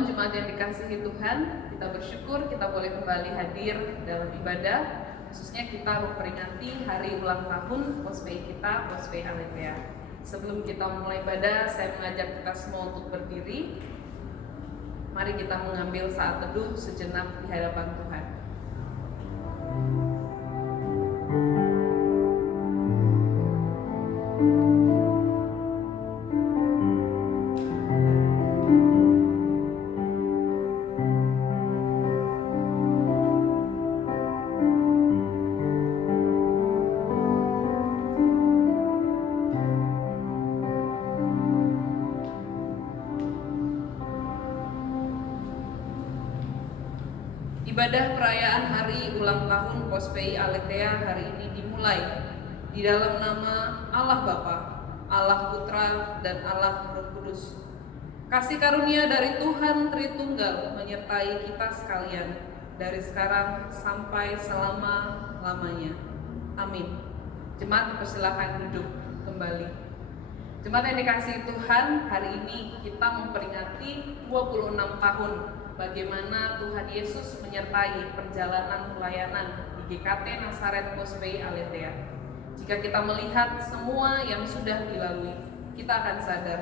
Shalom jemaat yang dikasihi Tuhan, kita bersyukur kita boleh kembali hadir dalam ibadah, khususnya kita memperingati hari ulang tahun POSPEI kita, POSPEI Aletheia. Sebelum kita mulai ibadah, saya mengajak kita semua untuk berdiri. Mari kita mengambil saat teduh sejenak di hadapan Tuhan. Ibadah perayaan hari ulang tahun POSPEI Aletheia hari ini dimulai di dalam nama Allah Bapa, Allah Putra, dan Allah Roh Kudus. Kasih karunia dari Tuhan Tritunggal menyertai kita sekalian dari sekarang sampai selama-lamanya. Amin. Jemaat dipersilakan duduk kembali. Jemaat yang dikasihi Tuhan, hari ini kita memperingati 26 tahun bagaimana Tuhan Yesus menyertai perjalanan pelayanan di GKT Nazaret POSPEI Aletheia. Jika kita melihat semua yang sudah dilalui, kita akan sadar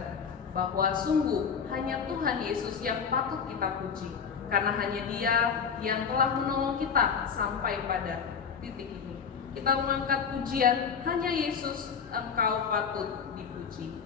bahwa sungguh hanya Tuhan Yesus yang patut kita puji, karena hanya Dia yang telah menolong kita sampai pada titik ini. Kita mengangkat pujian, hanya Yesus, Engkau patut dipuji.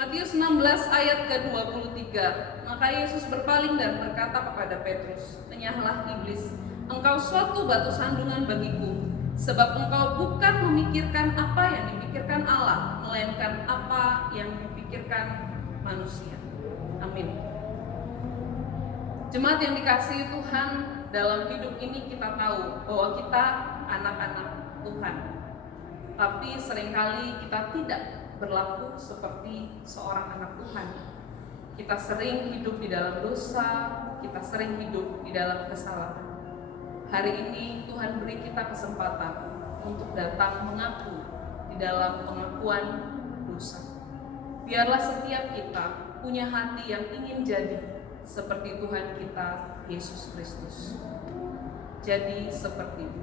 Matius 16 ayat ke-23. Maka Yesus berpaling dan berkata kepada Petrus, "Enyahlah iblis, engkau suatu batu sandungan bagiku, sebab engkau bukan memikirkan apa yang dipikirkan Allah, melainkan apa yang dipikirkan manusia." Amin. Jemaat yang dikasihi Tuhan, dalam hidup ini kita tahu bahwa kita anak-anak Tuhan. Tapi seringkali kita tidak berlaku seperti seorang anak Tuhan. Kita sering hidup di dalam dosa, kita sering hidup di dalam kesalahan. Hari ini Tuhan beri kita kesempatan untuk datang mengaku di dalam pengakuan dosa. Biarlah setiap kita punya hati yang ingin jadi seperti Tuhan kita Yesus Kristus. Jadi seperti itu.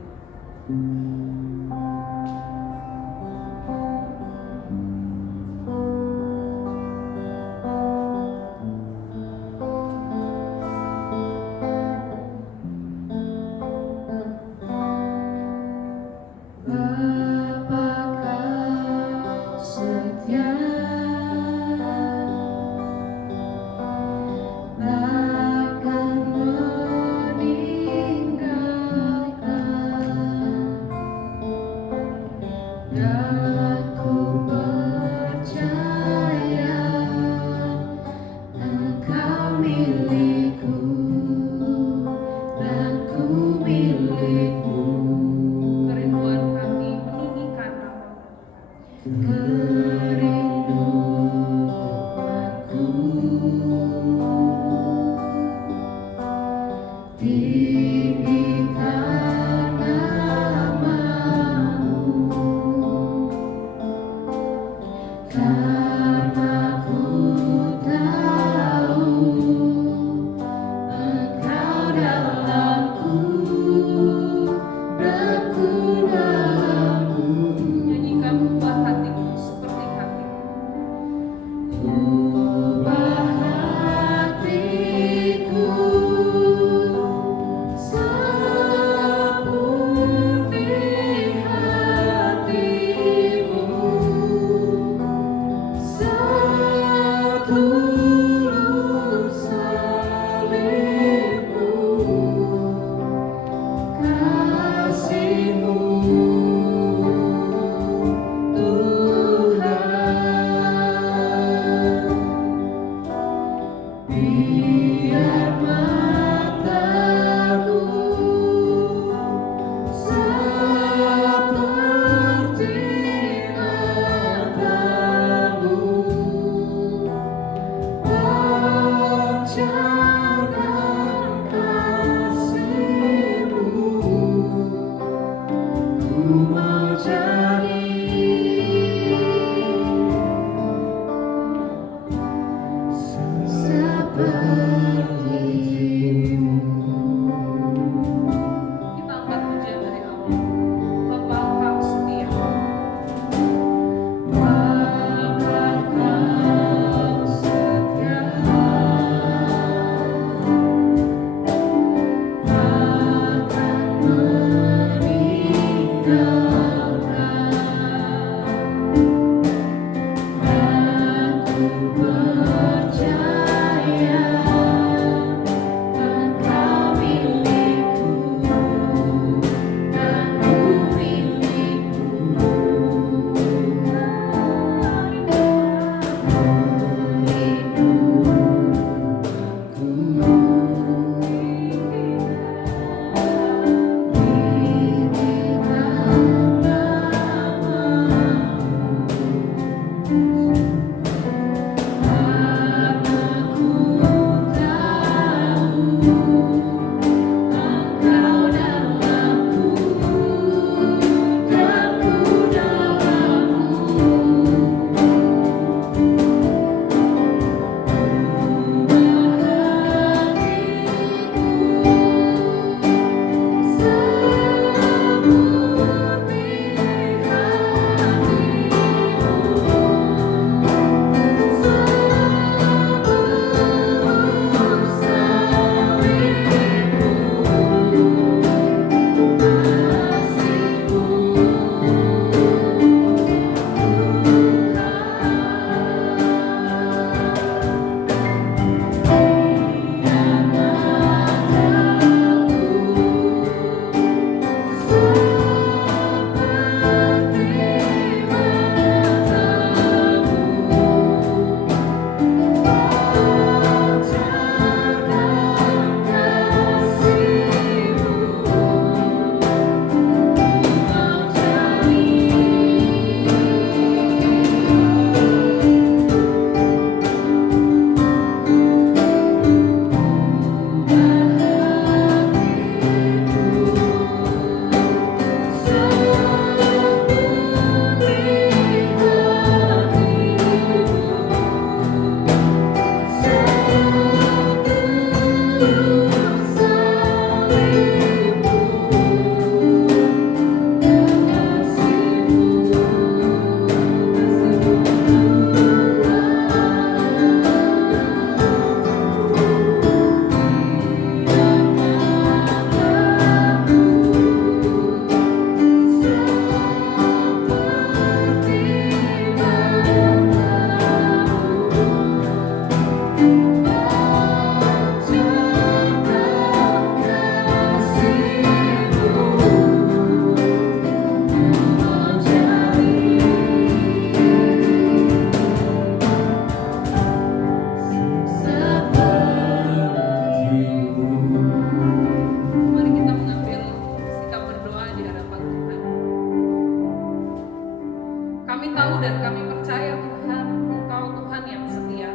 Kami tahu dan kami percaya Tuhan, Engkau Tuhan yang setia,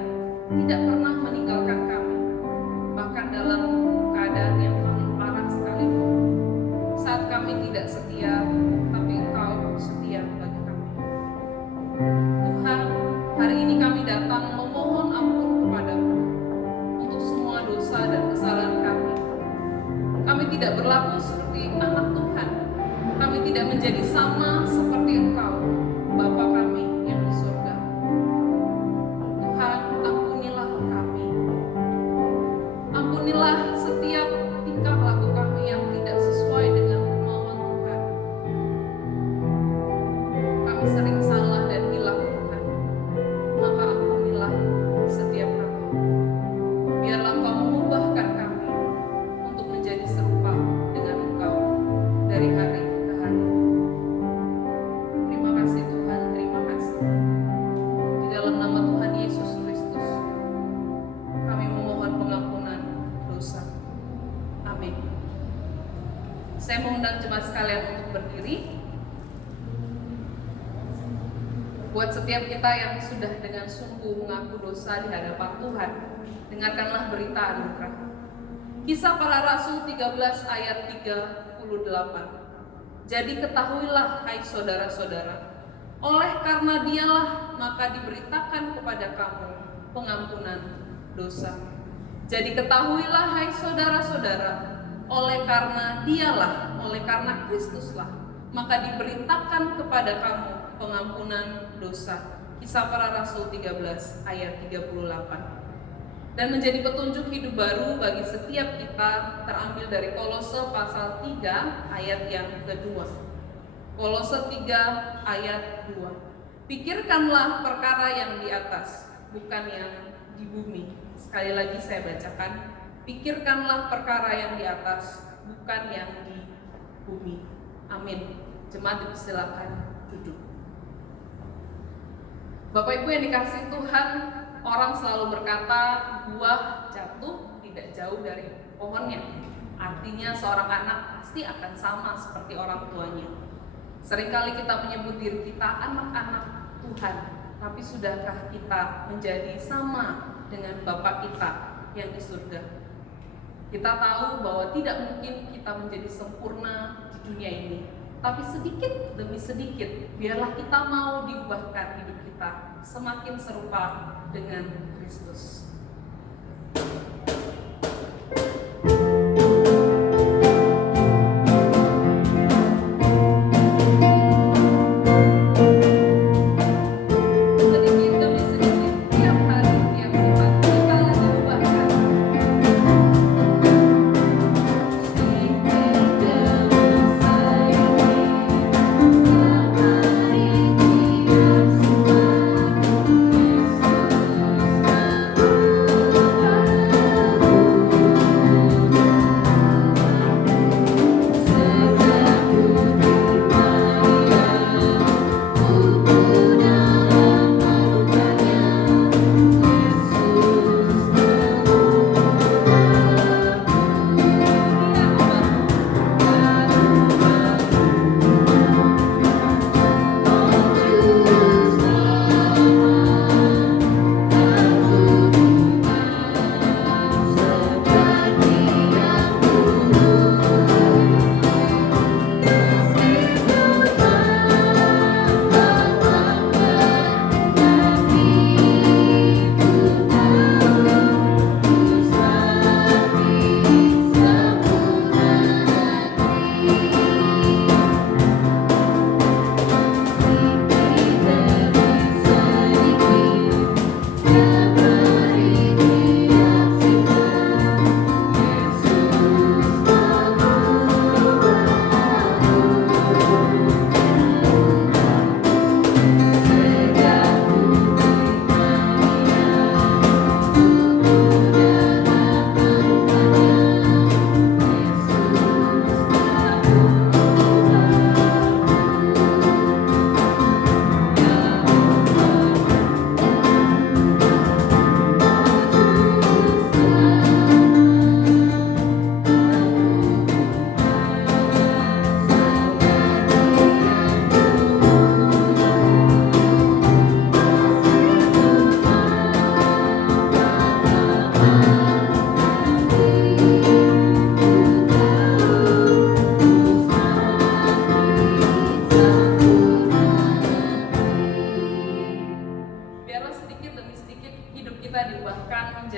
tidak pernah meninggalkan kami, bahkan dalam keadaan yang paling parah sekalipun. Saat kami tidak setia, tapi Engkau setia bagi kami. Tuhan, hari ini kami datang memohon ampun kepadamu untuk semua dosa dan kesalahan kami. Kami tidak berlaku seperti anak Tuhan. Kami tidak menjadi sama seperti Engkau, Bapa kami yang di surga. Tuhan, ampunilah kami. Ampunilah setiap tingkah laku kami yang tidak sesuai dengan kemauan Tuhan. Kami sering salah dan hilang Tuhan. Maka ampunilah setiap kami. Biarlah Engkau mengubahkan kami untuk menjadi serupa dengan Engkau dari hari ke hari. Terima kasih Tuhan, terima kasih. Di dalam nama Tuhan Yesus Kristus, kami memohon pengampunan dosa. Amin. Saya mengundang jemaat sekalian untuk berdiri. Buat setiap kita yang sudah dengan sungguh mengaku dosa di hadapan Tuhan, dengarkanlah berita anugerah. Kisah Para Rasul 13 ayat 38. Jadi ketahuilah hai saudara-saudara, oleh karena dialah maka diberitakan kepada kamu pengampunan dosa. Jadi ketahuilah hai saudara-saudara, oleh karena dialah, oleh karena Kristuslah, maka diberitakan kepada kamu pengampunan dosa. Kisah Para Rasul 13 ayat 38. Dan menjadi petunjuk hidup baru bagi setiap kita terambil dari Kolose pasal 3 ayat yang kedua. Kolose 3 ayat 2. Pikirkanlah perkara yang di atas, bukan yang di bumi. Sekali lagi saya bacakan. Pikirkanlah perkara yang di atas, bukan yang di bumi. Amin. Jemaat dipersilakan duduk. Bapak Ibu yang dikasihi Tuhan, orang selalu berkata buah jatuh tidak jauh dari pohonnya. Artinya seorang anak pasti akan sama seperti orang tuanya. Seringkali kita menyebut diri kita anak-anak Tuhan, tapi sudahkah kita menjadi sama dengan Bapa kita yang di surga? Kita tahu bahwa tidak mungkin kita menjadi sempurna di dunia ini, tapi sedikit demi sedikit biarlah kita mau diubahkan hidup kita semakin serupa dengan Kristus. Sedikit demi sedikit tiap hari tiap saat kita diubahkan. Sedikit demi sedikit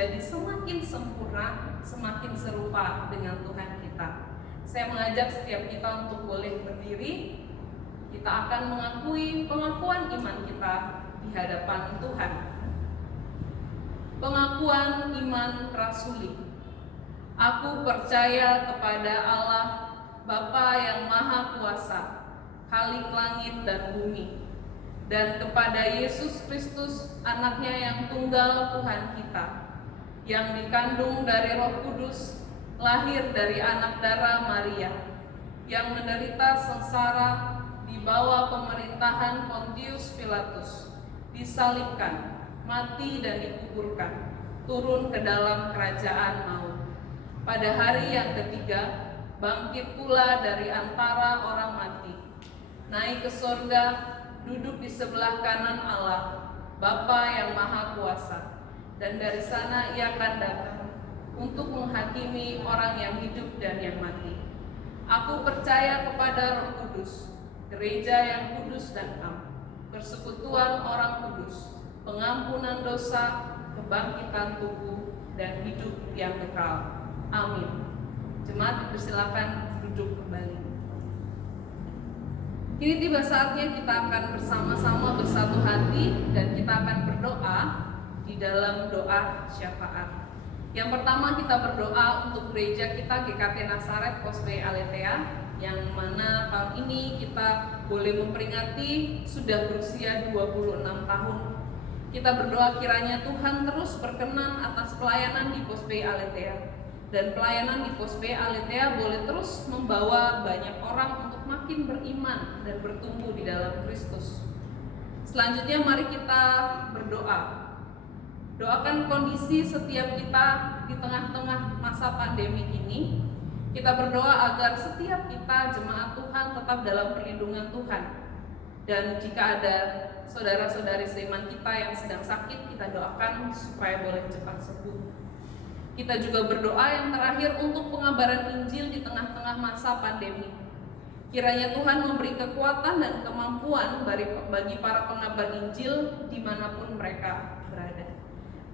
menjadi semakin sempurna, semakin serupa dengan Tuhan kita. Saya mengajak setiap kita untuk boleh berdiri. Kita akan mengakui pengakuan iman kita di hadapan Tuhan. Pengakuan iman rasuli. Aku percaya kepada Allah, Bapa yang Maha Kuasa, Khalik langit dan bumi, dan kepada Yesus Kristus, Anaknya yang tunggal Tuhan kita, yang dikandung dari Roh Kudus, lahir dari anak darah Maria, yang menderita sengsara di bawah pemerintahan Pontius Pilatus, disalibkan, mati dan dikuburkan, turun ke dalam kerajaan maut. Pada hari yang ketiga, bangkit pula dari antara orang mati, naik ke surga, duduk di sebelah kanan Allah, Bapa yang Maha Kuasa, dan dari sana Ia akan datang untuk menghakimi orang yang hidup dan yang mati. Aku percaya kepada Roh Kudus, gereja yang kudus dan am, persekutuan orang kudus, pengampunan dosa, kebangkitan tubuh, dan hidup yang kekal. Amin. Jemaat dipersilakan duduk kembali. Kini tiba saatnya kita akan bersama-sama bersatu hati dan kita akan berdoa di dalam doa syafaat. Yang pertama kita berdoa untuk gereja kita GKT Nazaret Postpay Aletheia, yang mana tahun ini kita boleh memperingati sudah berusia 26 tahun. Kita berdoa kiranya Tuhan terus berkenan atas pelayanan di Postpay Aletheia, dan pelayanan di Postpay Aletheia boleh terus membawa banyak orang untuk makin beriman dan bertumbuh di dalam Kristus. Selanjutnya mari kita berdoa. Doakan kondisi setiap kita di tengah-tengah masa pandemi ini. Kita berdoa agar setiap kita jemaat Tuhan tetap dalam perlindungan Tuhan. Dan jika ada saudara-saudari seiman kita yang sedang sakit, kita doakan supaya boleh cepat sembuh. Kita juga berdoa yang terakhir untuk pengabaran Injil di tengah-tengah masa pandemi. Kiranya Tuhan memberi kekuatan dan kemampuan bagi para pengabar Injil dimanapun mereka berada.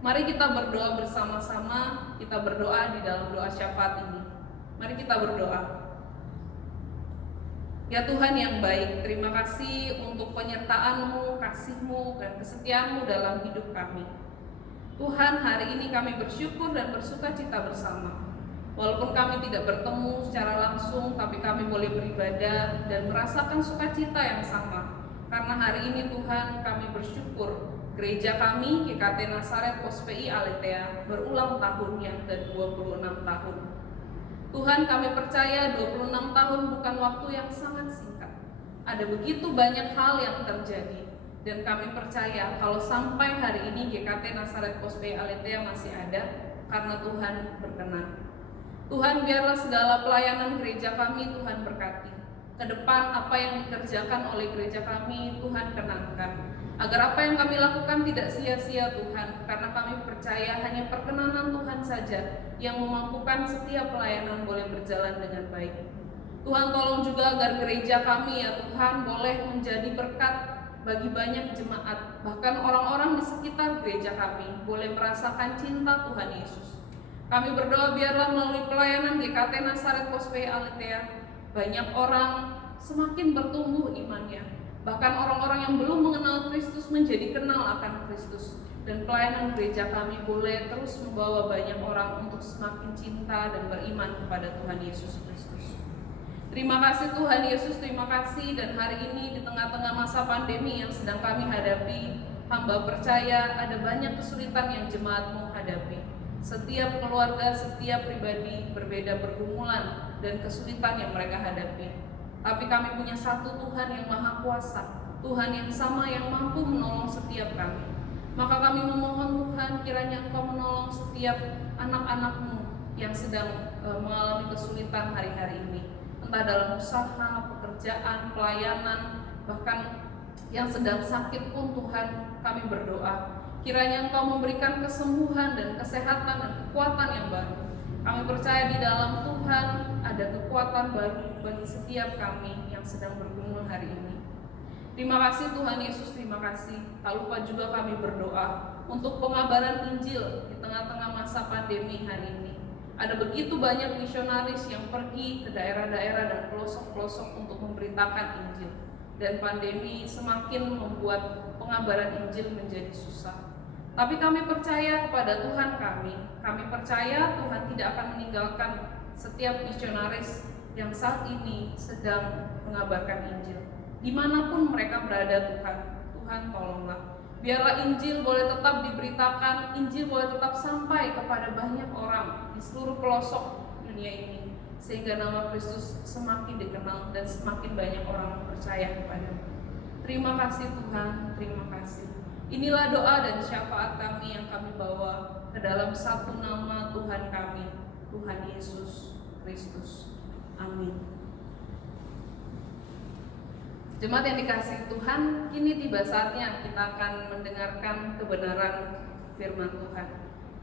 Mari kita berdoa bersama-sama, kita berdoa di dalam doa syafaat ini. Mari kita berdoa. Ya Tuhan yang baik, terima kasih untuk penyertaan-Mu, kasih-Mu, dan kesetiaan-Mu dalam hidup kami. Tuhan, hari ini kami bersyukur dan bersuka cita bersama. Walaupun kami tidak bertemu secara langsung, tapi kami boleh beribadah dan merasakan sukacita yang sama. Karena hari ini Tuhan, kami bersyukur gereja kami GKT Nazaret Postpay Aletheia berulang tahun yang ke-26 tahun. Tuhan, kami percaya 26 tahun bukan waktu yang sangat singkat. Ada begitu banyak hal yang terjadi. Dan kami percaya kalau sampai hari ini GKT Nazaret Postpay Aletheia masih ada karena Tuhan berkenan. Tuhan, biarlah segala pelayanan gereja kami Tuhan berkati. Ke depan apa yang dikerjakan oleh gereja kami Tuhan kenangkan. Agar apa yang kami lakukan tidak sia-sia Tuhan, karena kami percaya hanya perkenanan Tuhan saja yang memampukan setiap pelayanan boleh berjalan dengan baik. Tuhan, tolong juga agar gereja kami ya Tuhan boleh menjadi berkat bagi banyak jemaat, bahkan orang-orang di sekitar gereja kami boleh merasakan cinta Tuhan Yesus. Kami berdoa biarlah melalui pelayanan GKT Nazaret Postpay Aletheia banyak orang semakin bertumbuh imannya, bahkan orang-orang yang belum mengenal Kristus menjadi kenal akan Kristus, dan pelayanan gereja kami boleh terus membawa banyak orang untuk semakin cinta dan beriman kepada Tuhan Yesus Kristus. Terima kasih Tuhan Yesus, terima kasih. Dan hari ini di tengah-tengah masa pandemi yang sedang kami hadapi, hamba percaya ada banyak kesulitan yang jemaat-Mu hadapi. Setiap keluarga, setiap pribadi berbeda pergumulan dan kesulitan yang mereka hadapi. Tapi kami punya satu Tuhan yang Maha Kuasa, Tuhan yang sama yang mampu menolong setiap kami. Maka kami memohon Tuhan, kiranya Engkau menolong setiap anak-anak-Mu yang sedang mengalami kesulitan hari-hari ini. Entah dalam usaha, pekerjaan, pelayanan, bahkan yang sedang sakit pun Tuhan, kami berdoa kiranya Engkau memberikan kesembuhan dan kesehatan dan kekuatan yang baru. Kami percaya di dalam Tuhan ada kekuatan baru bagi setiap kami yang sedang bergumul hari ini. Terima kasih Tuhan Yesus, terima kasih. Tak lupa juga kami berdoa untuk pengabaran Injil di tengah-tengah masa pandemi hari ini. Ada begitu banyak misionaris yang pergi ke daerah-daerah dan pelosok-pelosok untuk memberitakan Injil. Dan pandemi semakin membuat pengabaran Injil menjadi susah. Tapi kami percaya kepada Tuhan kami. Kami percaya Tuhan tidak akan meninggalkan setiap misionaris yang saat ini sedang mengabarkan Injil. Dimanapun mereka berada Tuhan tolonglah. Biarlah Injil boleh tetap diberitakan, Injil boleh tetap sampai kepada banyak orang di seluruh pelosok dunia ini, sehingga nama Kristus semakin dikenal dan semakin banyak orang percaya kepada-Nya. Terima kasih Tuhan, terima kasih. Inilah doa dan syafaat kami yang kami bawa ke dalam satu nama Tuhan kami, Tuhan Yesus Kristus. Amin. Jemaat yang dikasihi Tuhan, kini tiba saatnya kita akan mendengarkan kebenaran firman Tuhan.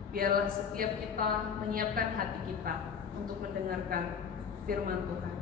Biarlah setiap kita menyiapkan hati kita untuk mendengarkan firman Tuhan.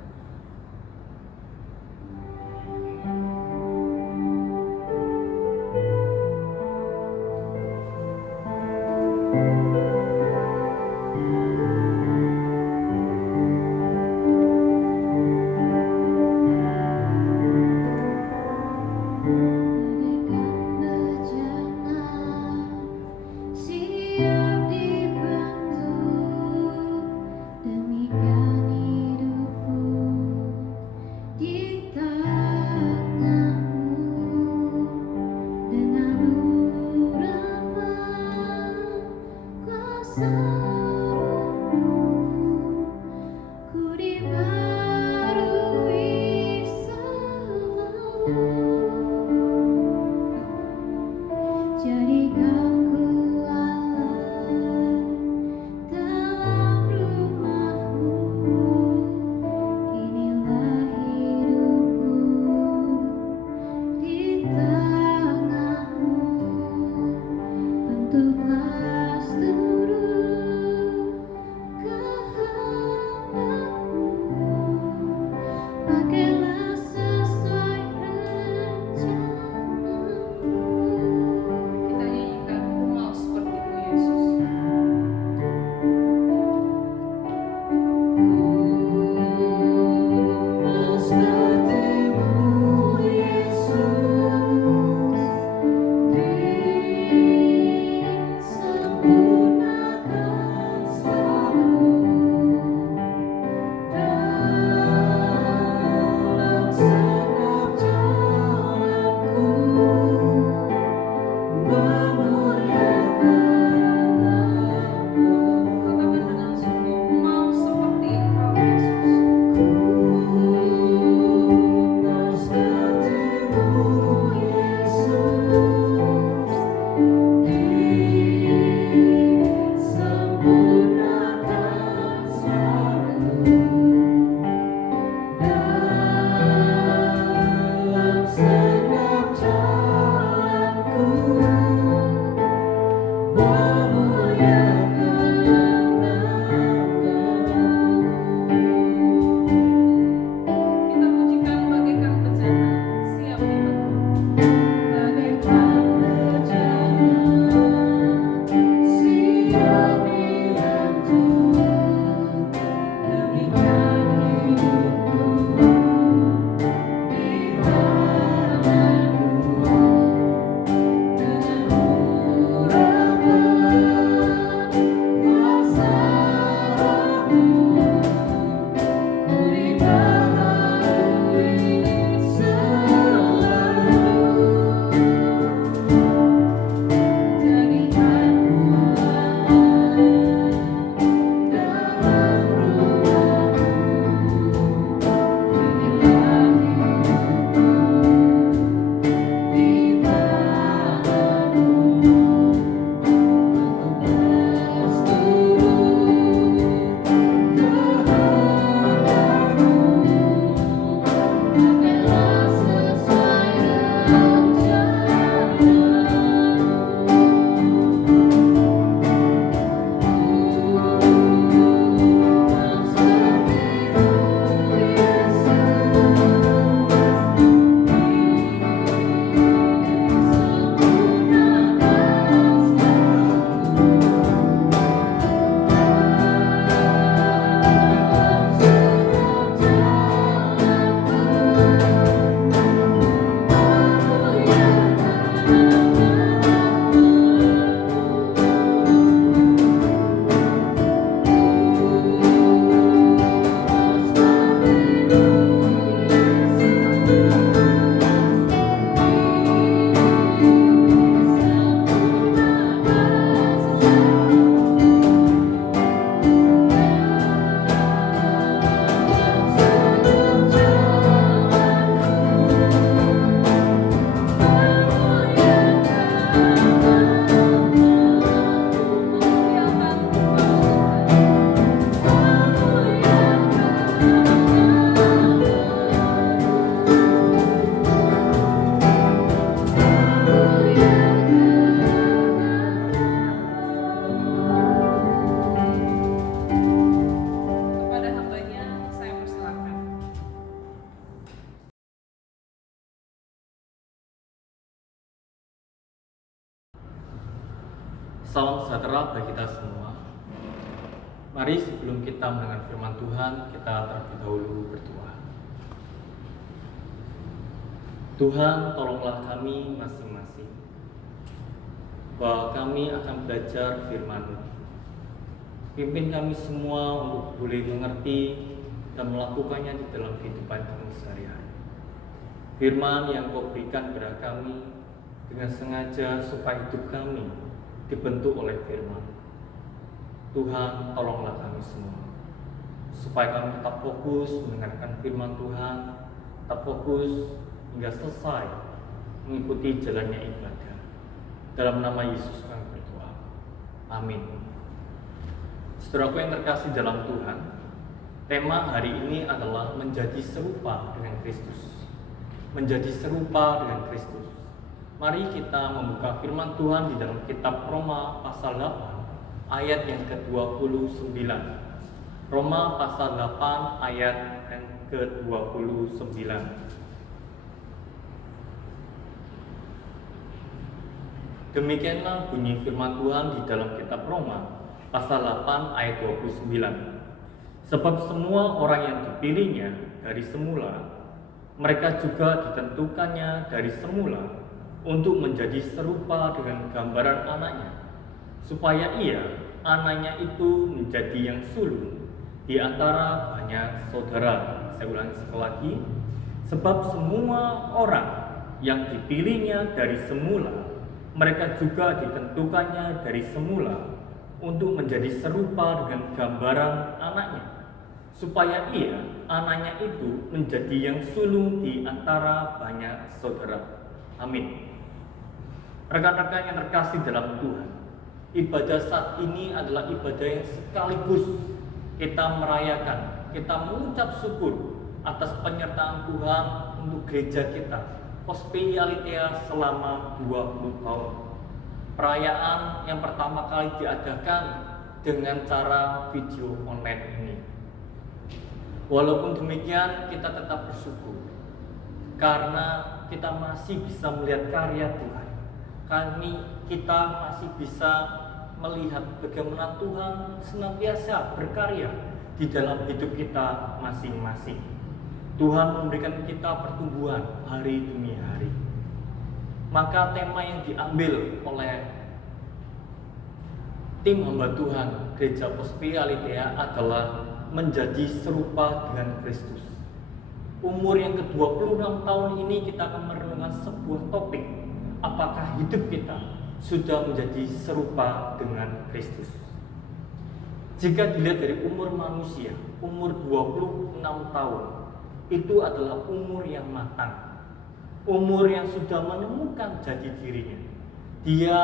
Siap dibantu demikian hidupku. Salam sejahtera bagi kita semua. Mari sebelum kita mendengar firman Tuhan, kita terlebih dahulu berdoa. Tuhan, tolonglah kami masing-masing, bahwa kami akan belajar firman-Mu. Pimpin kami semua untuk boleh mengerti dan melakukannya di dalam kehidupan kami sehari-hari. Firman yang Kau berikan kepada kami dengan sengaja supaya hidup kami dibentuk oleh firman. Tuhan, tolonglah kami semua, supaya kami tetap fokus mendengarkan firman Tuhan, tetap fokus hingga selesai mengikuti jalannya ibadah. Dalam nama Yesus kami berdoa. Amin. Saudaraku yang terkasih dalam Tuhan, tema hari ini adalah menjadi serupa dengan Kristus. Menjadi serupa dengan Kristus. Mari kita membuka firman Tuhan di dalam kitab Roma pasal 8 ayat yang ke-29. Roma pasal 8 ayat yang ke-29. Demikianlah bunyi firman Tuhan di dalam kitab Roma pasal 8 ayat 29. Sebab semua orang yang dipilihnya dari semula, mereka juga ditentukannya dari semula untuk menjadi serupa dengan gambaran anaknya, supaya ia, anaknya itu menjadi yang sulung di antara banyak saudara. Saya ulangi sekali lagi. Sebab semua orang yang dipilihnya dari semula, mereka juga ditentukannya dari semula untuk menjadi serupa dengan gambaran anaknya, supaya ia, anaknya itu menjadi yang sulung di antara banyak saudara. Amin. Rekan-rekan yang terkasih dalam Tuhan, ibadah saat ini adalah ibadah yang sekaligus kita merayakan, kita mengucap syukur atas penyertaan Tuhan untuk gereja kita, Pospi Aletheia, selama 20 tahun. Perayaan yang pertama kali diadakan dengan cara video online ini. Walaupun demikian, kita tetap bersyukur karena kita masih bisa melihat karya Tuhan. Kita masih bisa melihat bagaimana Tuhan senantiasa berkarya di dalam hidup kita masing-masing. Tuhan memberikan kita pertumbuhan hari demi hari. Maka tema yang diambil oleh tim hamba Tuhan Gereja Pospi Aletheia adalah menjadi serupa dengan Kristus. Umur yang ke-26 tahun ini kita akan merenungkan sebuah topik. Apakah hidup kita sudah menjadi serupa dengan Kristus? Jika dilihat dari umur manusia, umur 26 tahun itu adalah umur yang matang, umur yang sudah menemukan jati dirinya. Dia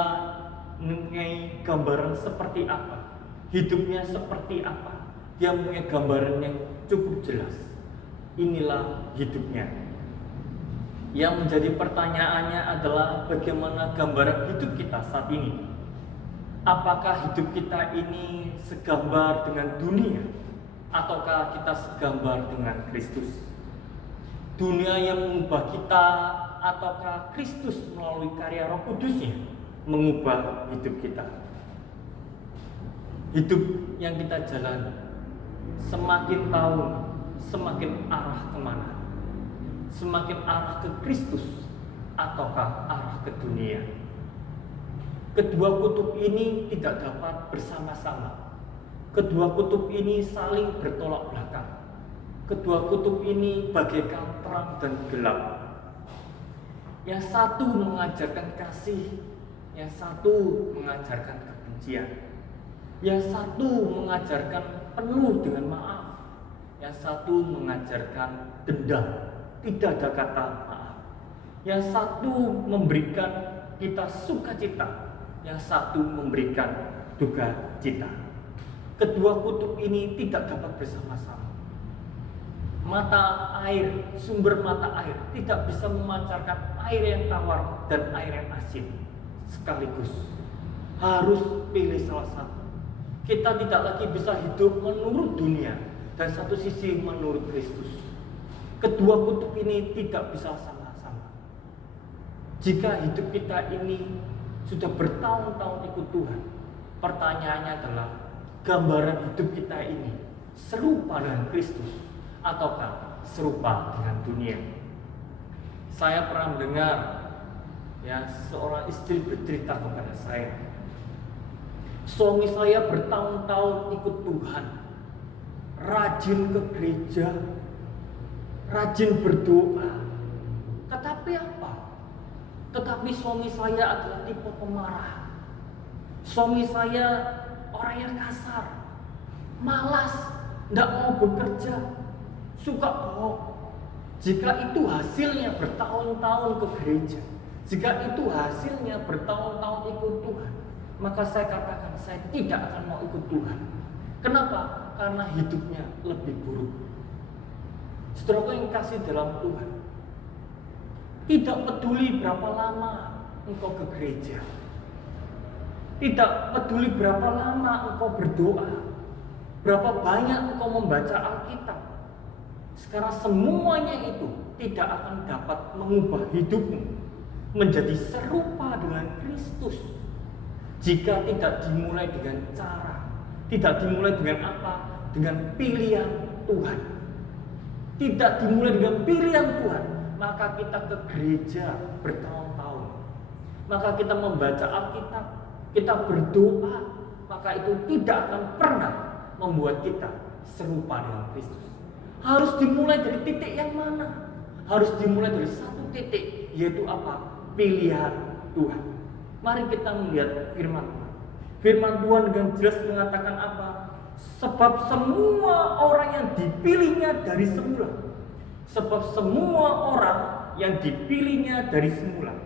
mempunyai gambaran seperti apa, hidupnya seperti apa. Dia mempunyai gambaran yang cukup jelas. Inilah hidupnya. Yang menjadi pertanyaannya adalah bagaimana gambaran hidup kita saat ini? Apakah hidup kita ini segambar dengan dunia, ataukah kita segambar dengan Kristus? Dunia yang mengubah kita, ataukah Kristus melalui karya Roh Kudus-Nya mengubah hidup kita? Hidup yang kita jalani semakin tahun semakin arah kemana? Semakin arah ke Kristus ataukah arah ke dunia? Kedua kutub ini tidak dapat bersama-sama. Kedua kutub ini saling bertolak belakang. Kedua kutub ini bagaikan terang dan gelap. Yang satu mengajarkan kasih, yang satu mengajarkan kebencian. Yang satu mengajarkan penuh dengan maaf, yang satu mengajarkan dendam. Tidak ada kata maaf. Yang satu memberikan kita sukacita, yang satu memberikan duka cita. Kedua kutub ini tidak dapat bersama-sama. Mata air, sumber mata air tidak bisa memancarkan air yang tawar dan air yang asin sekaligus. Harus pilih salah satu. Kita tidak lagi bisa hidup menurut dunia dan satu sisi menurut Kristus. Kedua kutub ini tidak bisa sama-sama. Jika hidup kita ini sudah bertahun-tahun ikut Tuhan, Pertanyaannya adalah, gambaran hidup kita ini serupa dengan Kristus ataukah serupa dengan dunia? Saya pernah mendengar seorang istri bercerita kepada saya, suami saya bertahun-tahun ikut Tuhan, rajin ke gereja, rajin berdoa, tetapi apa? Tetapi suami saya adalah tipe pemarah. Suami saya orang yang kasar, malas, tidak mau bekerja, suka bohong. Jika itu hasilnya bertahun-tahun ke gereja, jika itu hasilnya bertahun-tahun ikut Tuhan, maka saya katakan saya tidak akan mau ikut Tuhan. Kenapa? Karena hidupnya lebih buruk. Saudaraku yang kasih dalam Tuhan, tidak peduli berapa lama engkau ke gereja, tidak peduli berapa lama engkau berdoa, berapa banyak engkau membaca Alkitab, sekarang semuanya itu tidak akan dapat mengubah hidupmu menjadi serupa dengan Kristus jika tidak dimulai dengan cara, tidak dimulai dengan apa? Dengan pilihan Tuhan. Tidak dimulai dengan pilihan Tuhan, maka kita ke gereja bertahun-tahun, maka kita membaca Alkitab, kita berdoa, maka itu tidak akan pernah membuat kita serupa dengan Kristus. Harus dimulai dari titik yang mana? Harus dimulai dari satu titik, yaitu apa? Pilihan Tuhan. Mari kita melihat firman Tuhan. Firman Tuhan dengan jelas mengatakan apa? Sebab semua orang yang dipilihnya dari semula. Sebab semua orang yang dipilihnya dari semula.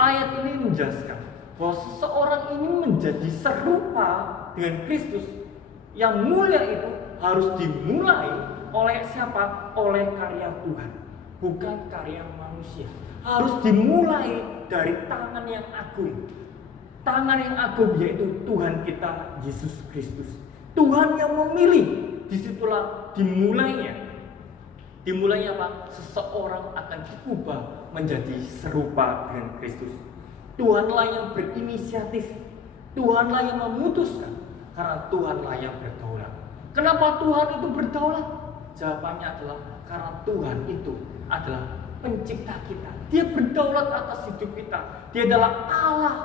Ayat ini menjelaskan bahwa seseorang ini menjadi serupa dengan Kristus yang mulia itu harus dimulai oleh siapa? Oleh karya Tuhan, bukan karya manusia. Harus dimulai dari tangan yang agung. Tangan yang agung yaitu Tuhan kita Yesus Kristus. Tuhan yang memilih, disitulah dimulainya. Dimulainya apa? Seseorang akan diubah menjadi serupa dengan Kristus. Tuhanlah yang berinisiatif, Tuhanlah yang memutuskan, karena Tuhanlah yang berdaulat. Kenapa Tuhan itu berdaulat? Jawabannya adalah karena Tuhan itu adalah pencipta kita. Dia berdaulat atas hidup kita. Dia adalah Allah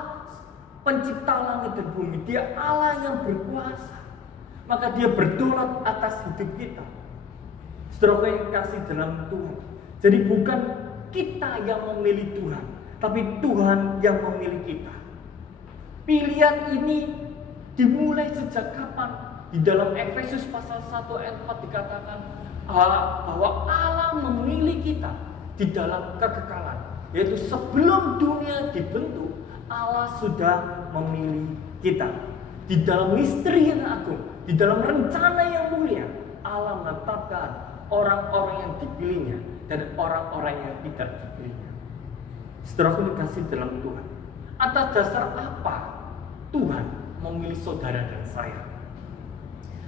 pencipta langit dan bumi. Dia Allah yang berkuasa. Maka dia berdaulat atas hidup kita. Saudara yang kasih dalam Tuhan. Jadi bukan kita yang memilih Tuhan, tapi Tuhan yang memilih kita. Pilihan ini dimulai sejak kapan? Di dalam Efesus pasal 1 ayat 4 dikatakan bahwa Allah memilih kita di dalam kekekalan, yaitu sebelum dunia dibentuk Allah sudah memilih kita. Di dalam misteri yang agung, di dalam rencana yang mulia, Allah menetapkan orang-orang yang dipilihnya dan orang-orang yang tidak dipilihnya. Saudaraku dikasih dalam Tuhan, atas dasar apa Tuhan memilih saudara dan saya?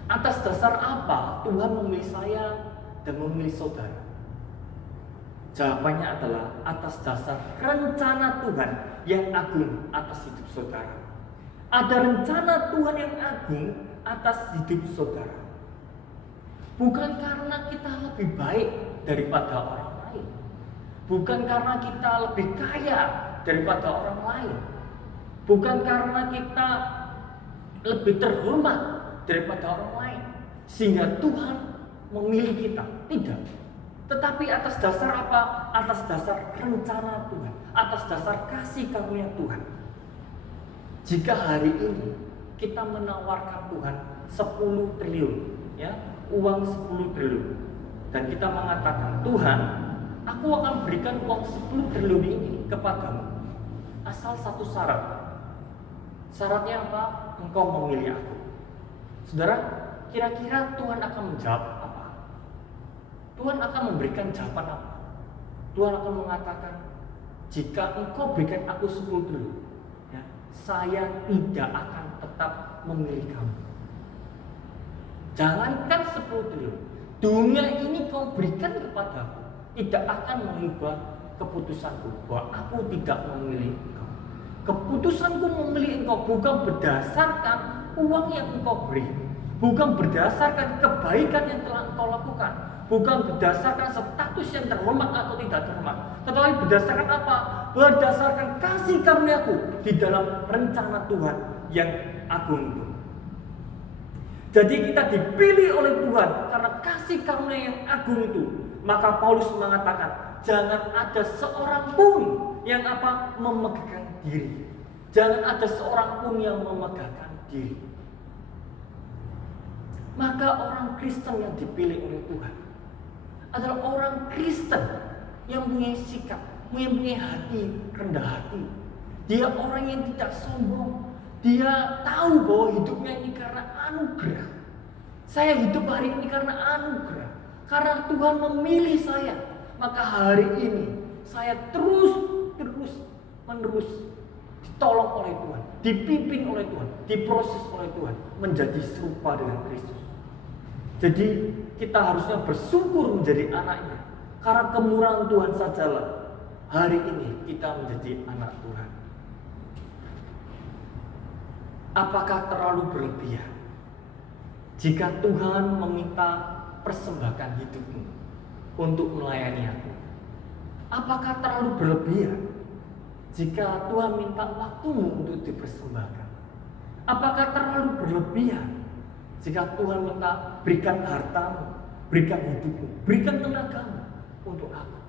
Atas dasar apa Tuhan memilih saya dan memilih saudara? Jawabannya adalah atas dasar rencana Tuhan yang agung atas hidup saudara. Ada rencana Tuhan yang agung atas hidup saudara. Bukan karena kita lebih baik daripada orang lain, bukan karena kita lebih kaya daripada orang lain, bukan karena kita lebih terhormat daripada orang lain, sehingga Tuhan memilih kita. Tidak. Tetapi atas dasar apa? Atas dasar rencana Tuhan, atas dasar kasih karunia Tuhan. Jika hari ini kita menawarkan Tuhan 10 triliun, uang 10 triliun, dan kita mengatakan, Tuhan, aku akan berikan uang 10 triliun ini kepadamu, asal satu syarat. Syaratnya apa? Engkau memilih aku. Saudara, kira-kira Tuhan akan menjawab apa? Tuhan akan memberikan jawaban apa? Tuhan akan mengatakan, jika engkau berikan aku 10 triliun, saya tidak akan tetap memilih kamu. Jangankan 10 triliun, dunia ini kau berikan kepadaku, tidak akan mengubah keputusanku bahwa aku tidak memilih kamu. keputusanku memilih engkau bukan berdasarkan uang yang engkau beri, bukan berdasarkan kebaikan yang telah engkau lakukan, bukan berdasarkan status yang terhormat atau tidak terhormat, tetapi berdasarkan apa? Berdasarkan kasih karuniaku di dalam rencana Tuhan yang agung itu. Jadi kita dipilih oleh Tuhan karena kasih karunia yang agung itu. Maka Paulus mengatakan, jangan ada seorang pun yang memegahkan diri. Jangan ada seorang pun yang memegahkan diri. Maka orang Kristen yang dipilih oleh Tuhan adalah orang Kristen yang punya sikap, yang punya hati rendah hati. Dia orang yang tidak sombong. Dia tahu bahwa hidupnya ini karena anugerah. Saya hidup hari ini karena anugerah. Karena Tuhan memilih saya. Maka hari ini saya terus-menerus ditolong oleh Tuhan, dipimpin oleh Tuhan, diproses oleh Tuhan menjadi serupa dengan Kristus. Jadi kita harusnya bersyukur menjadi anaknya. Karena kemurahan Tuhan sajalah hari ini kita menjadi anak Tuhan. Apakah terlalu berlebihan jika Tuhan meminta persembahkan hidupmu untuk melayani aku? Apakah terlalu berlebihan jika Tuhan minta waktumu untuk dipersembahkan? Apakah terlalu berlebihan jika Tuhan minta berikan hartamu, berikan hidupmu, berikan tenagamu untuk aku?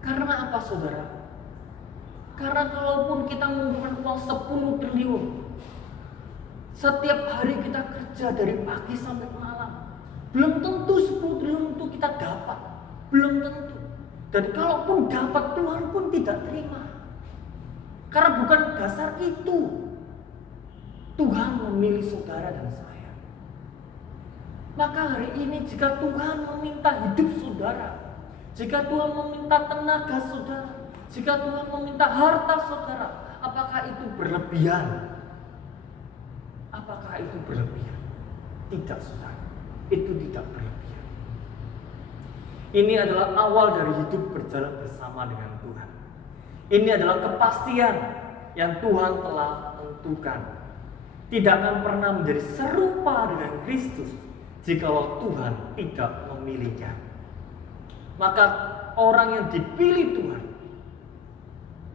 Karena apa, saudara? Karena kalaupun kita mengumpulkan uang 10 triliun, setiap hari kita kerja dari pagi sampai malam, belum tentu 10 triliun itu kita dapat. Belum tentu. Dan kalaupun dapat, Tuhan pun tidak terima. Karena bukan dasar itu Tuhan memilih saudara dan saya. Maka hari ini jika Tuhan meminta hidup saudara, jika Tuhan meminta tenaga saudara, jika Tuhan meminta harta saudara, apakah itu berlebihan? Apakah itu berlebihan? Tidak, saudara. Itu tidak berlebihan. Ini adalah awal dari hidup berjalan bersama dengan Tuhan. Ini adalah kepastian yang Tuhan telah tentukan. Tidak akan pernah menjadi serupa dengan Kristus jikalau Tuhan tidak memilihnya. Maka orang yang dipilih Tuhan,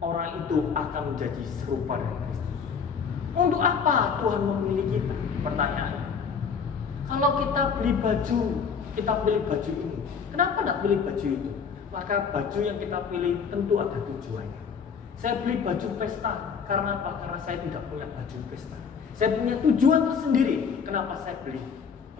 orang itu akan menjadi serupa dengan Kristus. Untuk apa Tuhan memilih kita? Pertanyaannya. Kalau kita beli baju, kita pilih baju ini. Kenapa tidak pilih baju itu? Maka baju yang kita pilih tentu ada tujuannya. Saya beli baju pesta. Karena apa? Karena saya tidak punya baju pesta. Saya punya tujuan tersendiri. Kenapa saya beli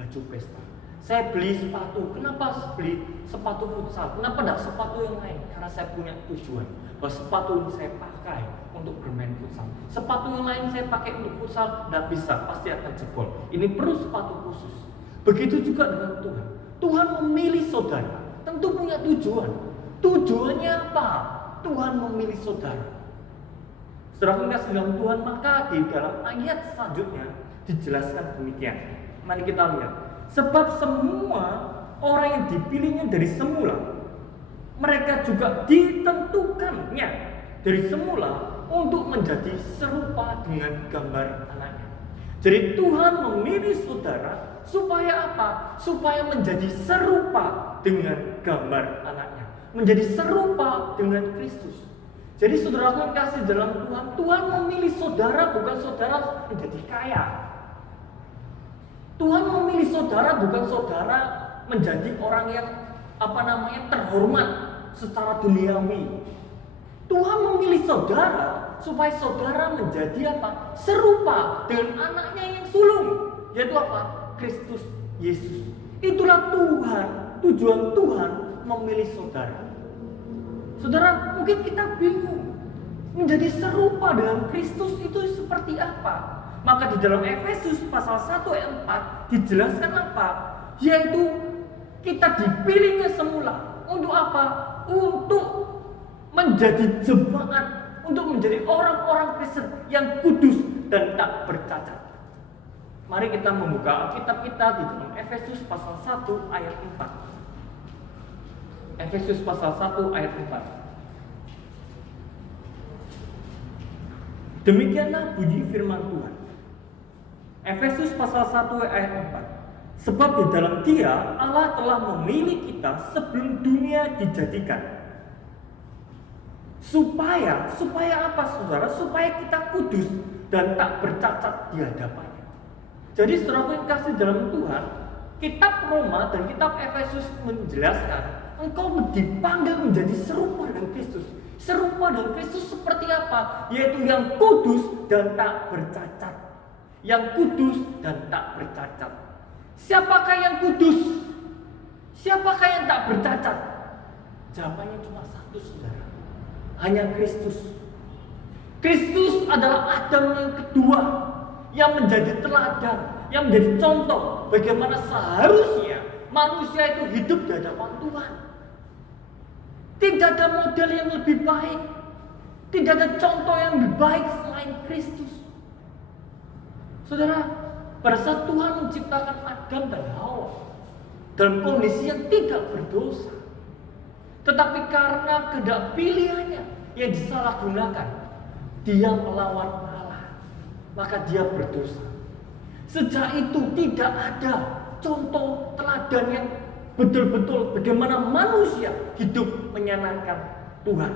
baju pesta? Saya beli sepatu. Kenapa beli sepatu futsal? Kenapa tidak sepatu yang lain? Karena saya punya tujuan bahwa sepatu ini saya pakai untuk bermain futsal. Sepatu yang lain saya pakai untuk futsal, tidak bisa, pasti akan jebol. Ini perlu sepatu khusus. Begitu juga dengan Tuhan. Tuhan memilih saudara, tentu punya tujuan. Tujuannya apa? Tuhan memilih saudara. Saudara kasih dalam Tuhan, maka di dalam ayat selanjutnya dijelaskan demikian. Mari kita lihat. Sebab semua orang yang dipilihnya dari semula, mereka juga ditentukannya dari semula untuk menjadi serupa dengan gambar anaknya. Jadi Tuhan memilih saudara supaya apa? Supaya menjadi serupa dengan gambar anaknya, menjadi serupa dengan Kristus. Jadi saudara yang kasih dalam Tuhan, Tuhan memilih saudara bukan saudara menjadi kaya. Tuhan memilih saudara bukan saudara menjadi orang yang terhormat secara duniawi. Tuhan memilih saudara supaya saudara menjadi apa? Serupa dengan anaknya yang sulung, yaitu apa? Kristus Yesus. Itulah Tuhan, tujuan Tuhan memilih saudara. Saudara, mungkin kita bingung menjadi serupa dengan Kristus itu seperti apa? Maka di dalam Efesus pasal 1 ayat 4 dijelaskan apa? Yaitu kita dipilihnya semula untuk apa? Untuk menjadi jemaat, untuk menjadi orang-orang Kristen yang kudus dan tak bercacat. Mari kita membuka Alkitab kita di dalam Efesus pasal 1 ayat 4. Efesus pasal 1 ayat 4. Demikianlah bunyi firman Tuhan. Efesus pasal 1 ayat 4. Sebab di dalam Dia Allah telah memilih kita sebelum dunia dijadikan. Supaya apa saudara? Supaya kita kudus dan tak bercacat di hadapannya. Jadi saudara yang kasih dalam Tuhan, kitab Roma dan kitab Efesus menjelaskan engkau dipanggil menjadi serupa dengan Kristus. Serupa dengan Kristus seperti apa? Yaitu yang kudus dan tak bercacat. Yang kudus dan tak bercacat. Siapakah yang kudus? Siapakah yang tak bercacat? Jawabannya cuma satu, saudara. Hanya Kristus. Kristus adalah Adam yang kedua, yang menjadi teladan, yang menjadi contoh bagaimana seharusnya manusia itu hidup di hadapan Tuhan. Tidak ada model yang lebih baik, tidak ada contoh yang lebih baik selain Kristus. Saudara, pada saat Tuhan menciptakan Adam dan Hawa dalam kondisi yang tidak berdosa, tetapi karena kehendak pilihannya yang disalahgunakan, dia melawan Allah, maka dia berdosa. Sejak itu tidak ada contoh teladan yang betul-betul bagaimana manusia hidup menyenangkan Tuhan.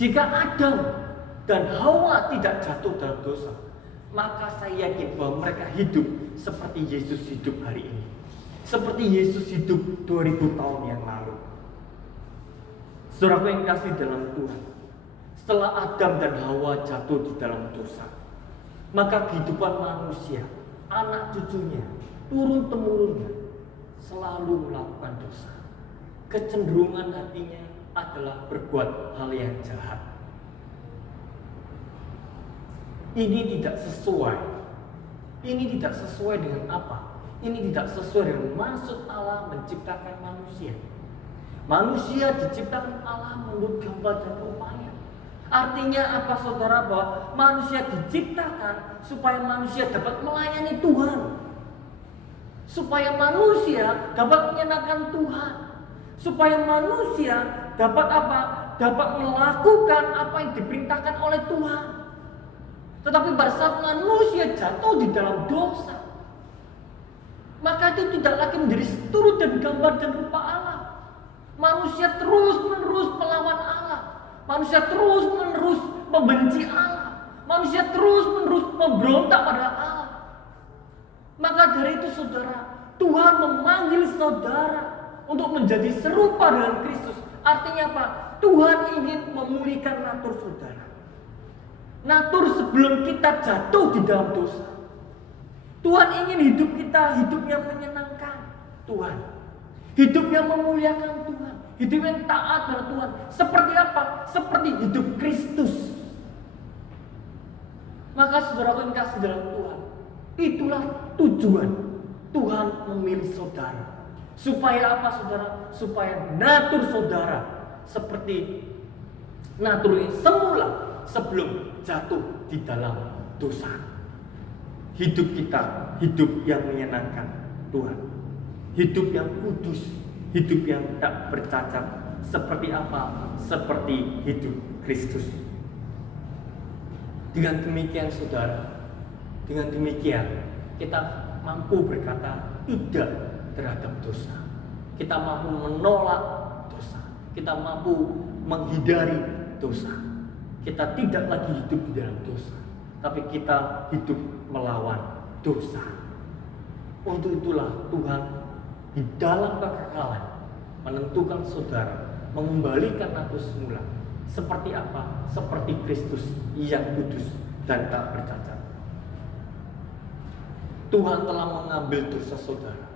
Jika Adam dan Hawa tidak jatuh dalam dosa, maka saya yakin bahwa mereka hidup seperti Yesus hidup hari ini, seperti Yesus hidup 2000 tahun yang lalu. Saudaraku yang kasih dalam Tuhan, setelah Adam dan Hawa jatuh di dalam dosa, maka kehidupan manusia, anak cucunya, turun-temurunnya selalu melakukan dosa. Kecenderungan hatinya adalah berbuat hal yang jahat. Ini tidak sesuai. Ini tidak sesuai dengan apa? Ini tidak sesuai dengan maksud Allah menciptakan manusia. Manusia diciptakan Allah menurut gambar dan rupanya. Artinya apa saudara? Bahwa manusia diciptakan supaya manusia dapat melayani Tuhan, supaya manusia dapat menyenangkan Tuhan, supaya manusia dapat apa? Dapat melakukan apa yang diperintahkan oleh Tuhan. Tetapi pada saat manusia jatuh di dalam dosa, maka itu tidak lagi menjadi turut dan gambar dan rupa Allah. Manusia terus-menerus melawan Allah. Manusia terus-menerus membenci Allah. Manusia terus-menerus memberontak pada Allah. Maka dari itu saudara, Tuhan memanggil saudara untuk menjadi serupa dengan Kristus. Artinya apa? Tuhan ingin memulihkan natur saudara. Natur sebelum kita jatuh di dalam dosa. Tuhan ingin hidup kita hidup yang menyenangkan Tuhan, hidup yang memuliakan Tuhan, hidup yang taat pada Tuhan. Seperti apa? Seperti hidup Kristus. Maka saudara yang kasih dalam Tuhan, itulah tujuan Tuhan memilih saudara. Supaya apa saudara? Supaya natur saudara seperti natur yang semula sebelum jatuh di dalam dosa. Hidup kita hidup yang menyenangkan Tuhan, hidup yang kudus, hidup yang tak bercacat. Seperti apa? Seperti hidup Kristus. Dengan demikian saudara, dengan demikian kita mampu berkata tidak terhadap dosa. Kita mampu menolak dosa. Kita mampu menghindari dosa. Kita tidak lagi hidup di dalam dosa, tapi kita hidup melawan dosa. Untuk itulah Tuhan di dalam kekekalan menentukan saudara, mengembalikan natur semula. Seperti apa? Seperti Kristus yang kudus dan tak bercacat. Tuhan telah mengambil dosa saudara.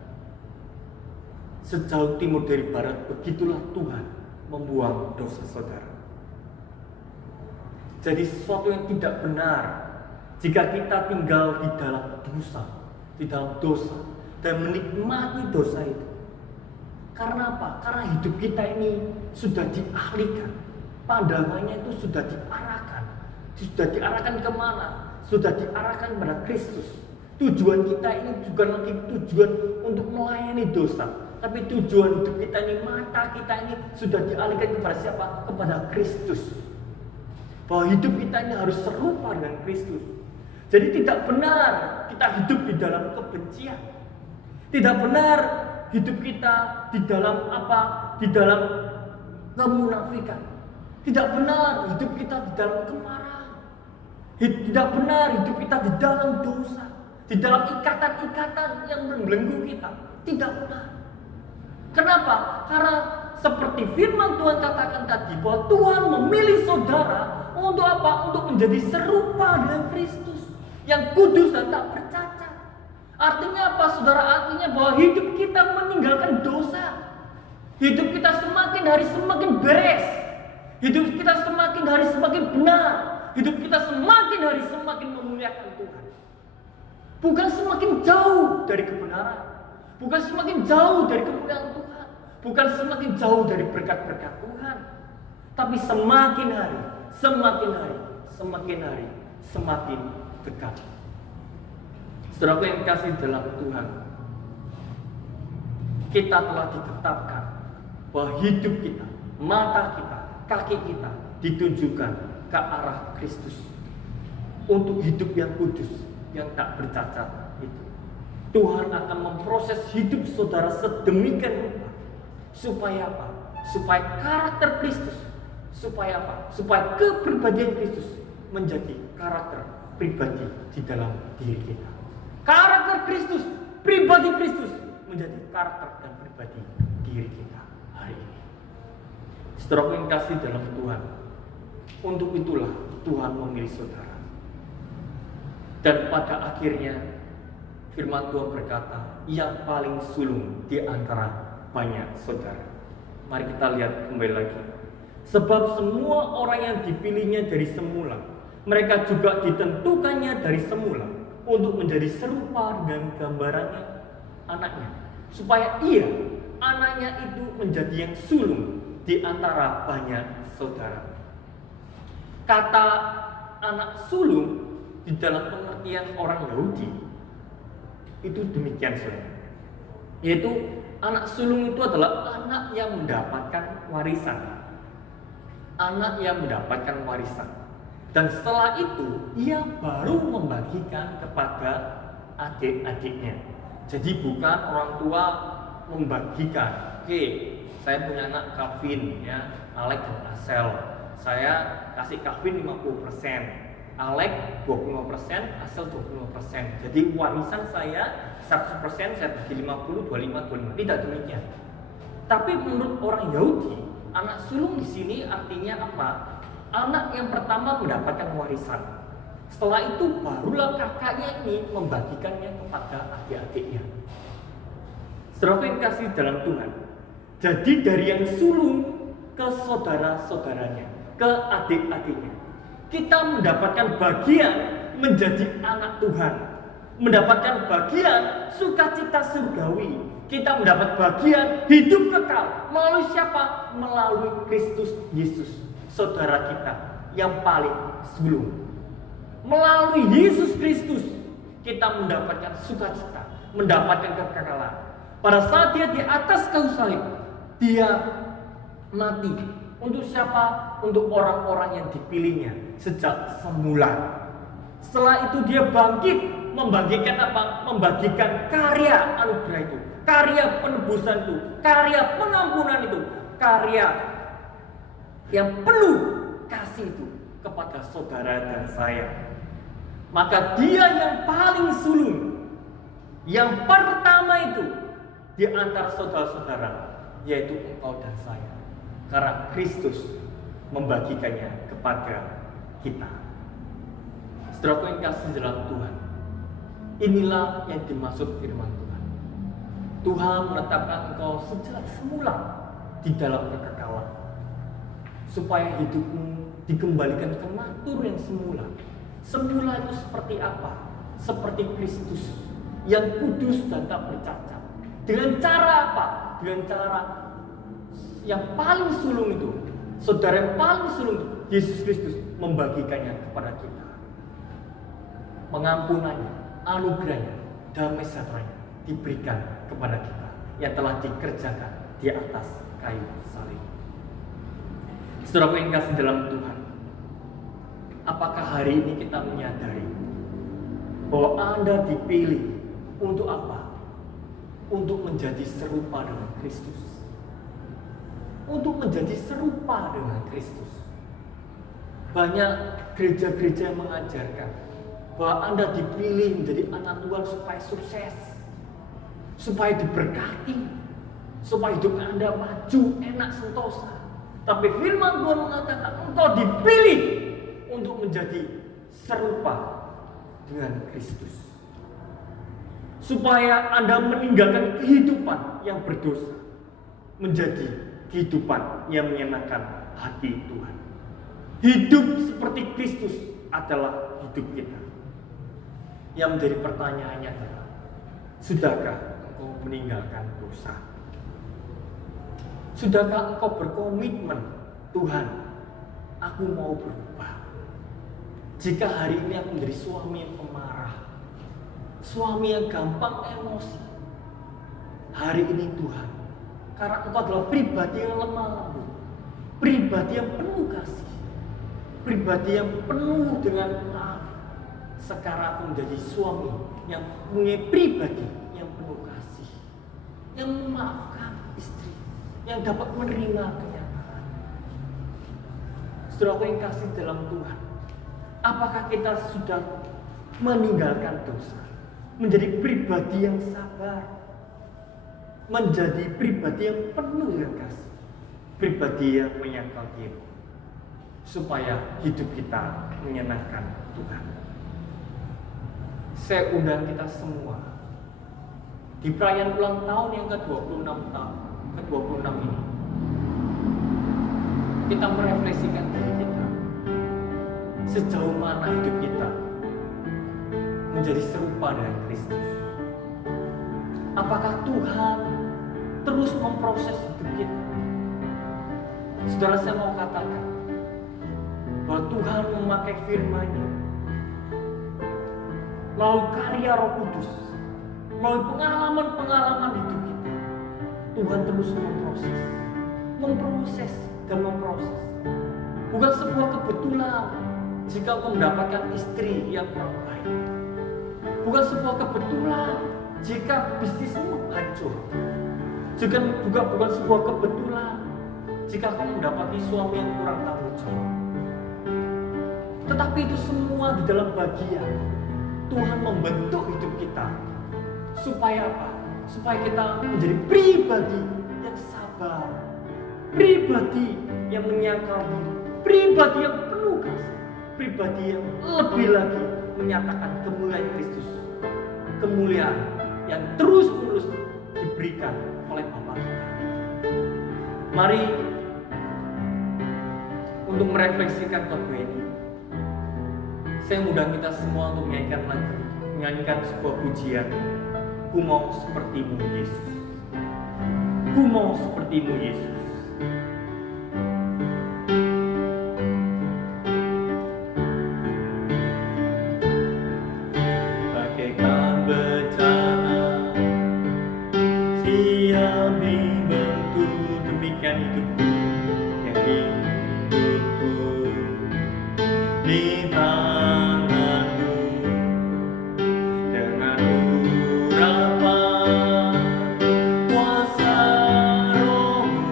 Sejauh timur dari barat, begitulah Tuhan membuang dosa saudara. Jadi sesuatu yang tidak benar jika kita tinggal di dalam dosa, dan menikmati dosa itu. Karena apa? Karena hidup kita ini sudah dialihkan, pandangannya itu sudah diarahkan kemana? Sudah diarahkan pada Kristus. Tujuan kita ini bukan lagi tujuan untuk melayani dosa, tapi tujuan hidup kita ini, mata kita ini sudah dialihkan kepada siapa? Kepada Kristus. bahwa hidup kita ini harus serupa dengan Kristus. Jadi tidak benar kita hidup di dalam kebencian. Tidak benar hidup kita di dalam apa? Di dalam kemunafikan. Tidak benar hidup kita di dalam kemarahan. Tidak benar hidup kita di dalam dosa, di dalam ikatan-ikatan yang membelenggu kita. Tidak benar. Kenapa? Karena seperti firman Tuhan katakan tadi, bahwa Tuhan memilih saudara untuk apa? Untuk menjadi serupa dengan Kristus yang kudus dan tak bercacat. Artinya apa, saudara? Artinya bahwa hidup kita meninggalkan dosa. Hidup kita semakin hari semakin beres. Hidup kita semakin hari semakin benar. Hidup kita semakin hari semakin memuliakan Tuhan. Bukan semakin jauh dari kebenaran. Bukan semakin jauh dari kemuliaan Tuhan. Bukan semakin jauh dari berkat-berkat Tuhan. Tapi semakin hari, semakin hari, semakin hari, semakin dekat. Saudaraku yang kasih dalam Tuhan, kita telah ditetapkan bahwa hidup kita, mata kita, kaki kita ditunjukkan ke arah Kristus untuk hidup yang kudus, yang tak bercacat itu. Tuhan akan memproses hidup saudara sedemikian rupa supaya apa? Supaya karakter Kristus, supaya apa? Supaya kepribadian Kristus menjadi karakter pribadi di dalam diri kita. Karakter Kristus, pribadi Kristus menjadi karakter dan pribadi diri kita hari ini. Saudara yang kasih dalam Tuhan, untuk itulah Tuhan memilih saudara. Dan pada akhirnya firman Tuhan berkata, yang paling sulung di antara banyak saudara. Mari kita lihat kembali lagi. Sebab semua orang yang dipilihnya dari semula, mereka juga ditentukannya dari semula untuk menjadi serupa dengan gambarannya, anaknya, supaya ia, anaknya itu menjadi yang sulung di antara banyak saudara. Kata anak sulung di dalam pengertian orang Yahudi itu demikian, saudara. Yaitu anak sulung itu adalah anak yang mendapatkan warisan. Anak yang mendapatkan warisan. Dan setelah itu ia baru membagikan kepada adik-adiknya. Jadi bukan orang tua membagikan. Oke, saya punya anak Kavin, ya, Alex dan Asel. Saya kasih Kavin 50%. Alex 25%, Asel 25%. Jadi warisan saya 100%, saya bagi 50, 25, 25. Tidak demikian. Tapi menurut orang Yahudi, anak sulung di sini artinya apa? Anak yang pertama mendapatkan warisan. Setelah itu barulah kakaknya ini membagikannya kepada adik-adiknya. Saudara yang kasih dalam Tuhan. Jadi dari yang sulung ke saudara-saudaranya, ke adik-adiknya, kita mendapatkan bagian menjadi anak Tuhan, mendapatkan bagian sukacita surgawi. Kita mendapat bagian hidup kekal melalui siapa? Melalui Kristus Yesus, saudara kita yang paling sulung. Melalui Yesus Kristus kita mendapatkan sukacita, mendapatkan kekekalan. Pada saat dia di atas kayu salib, dia mati. Untuk siapa? Untuk orang-orang yang dipilihnya sejak semula. Setelah itu dia bangkit, membagikan apa? Membagikan karya anugerah itu, karya penebusan itu, karya pengampunan itu, karya yang penuh kasih itu kepada saudara dan saya. Maka dia yang paling sulung, yang pertama itu di antara saudara-saudara, yaitu engkau dan saya. Karena Kristus membagikannya kepada kita. Saudaraku yang kasih dalam Tuhan, inilah yang dimaksud firman Tuhan. Tuhan menetapkan engkau sejak semula di dalam kekekalan, supaya hidupmu dikembalikan ke natur yang semula. Semula itu seperti apa? Seperti Kristus yang kudus dan tak bercacat. Dengan cara apa? Dengan cara yang paling sulung itu, saudara yang paling sulung itu, Yesus Kristus membagikannya kepada kita. Pengampunannya, anugerahnya, damai sejahteranya diberikan kepada kita yang telah dikerjakan di atas kayu salib. Saudara yang kasih dalam Tuhan, Apakah hari ini kita menyadari bahwa Anda dipilih untuk apa? Untuk menjadi serupa dengan Kristus. Untuk menjadi serupa dengan Kristus. Banyak gereja-gereja yang mengajarkan bahwa Anda dipilih menjadi anak Tuhan supaya sukses, supaya diberkati, supaya hidup Anda maju, enak, sentosa. Tapi firman Tuhan mengatakan engkau dipilih untuk menjadi serupa dengan Kristus. Supaya Anda meninggalkan kehidupan yang berdosa menjadi kehidupan yang menyenangkan hati Tuhan. Hidup seperti Kristus adalah hidup kita. Yang menjadi pertanyaannya adalah, sudahkah engkau meninggalkan dosa? Sudahkah engkau berkomitmen, Tuhan, aku mau berubah. Jika hari ini aku menjadi suami yang pemarah, suami yang gampang emosi, hari ini Tuhan, karena engkau adalah pribadi yang lemah lembut, pribadi yang penuh kasih, pribadi yang penuh dengan maaf. Sekarang aku menjadi suami yang punya pribadi yang penuh kasih, yang memaafkan istri, yang dapat menerima kenyataan. Saudara yang kasih dalam Tuhan, apakah kita sudah meninggalkan dosa, menjadi pribadi yang sabar, menjadi pribadi yang penuh dengan kasih, pribadi yang menyangkal diri, supaya hidup kita menyenangkan Tuhan? Saya undang kita semua di perayaan ulang tahun yang ke-26 ini, kita merefleksikan diri kita, sejauh mana hidup kita menjadi serupa dengan Kristus. Apakah Tuhan terus memproses hidup kita? Saudara, saya mau katakan bahwa Tuhan memakai firman-Nya melalui karya Roh Kudus, melalui pengalaman-pengalaman hidup kita. Tuhan terus memproses dan memproses. Bukan sebuah kebetulan jika engkau mendapatkan istri yang kurang baik. Bukan sebuah kebetulan jika bisnismu hancur. Bukan sebuah kebetulan jika kamu mendapati suami yang kurang tanggung jawab. Tetapi itu semua di dalam bagian Tuhan membentuk hidup kita. Supaya apa? Supaya kita menjadi pribadi yang sabar, pribadi yang menyangkal diri, pribadi yang penuh kasih, pribadi yang lebih lagi menyatakan kemuliaan Kristus, kemuliaan yang terus-menerus diberikan oleh Bapa kita. Mari untuk merefleksikan khotbah ini, saya undang kita semua untuk menyanyikan sebuah pujian. Ku mau sepertimu Yesus. Ku mau sepertimu Yesus. Bagaikan bencana siap dibentuk, demikian hidupku yang hidupku di tanganmu. Dengan urapan kuasa Roh-Mu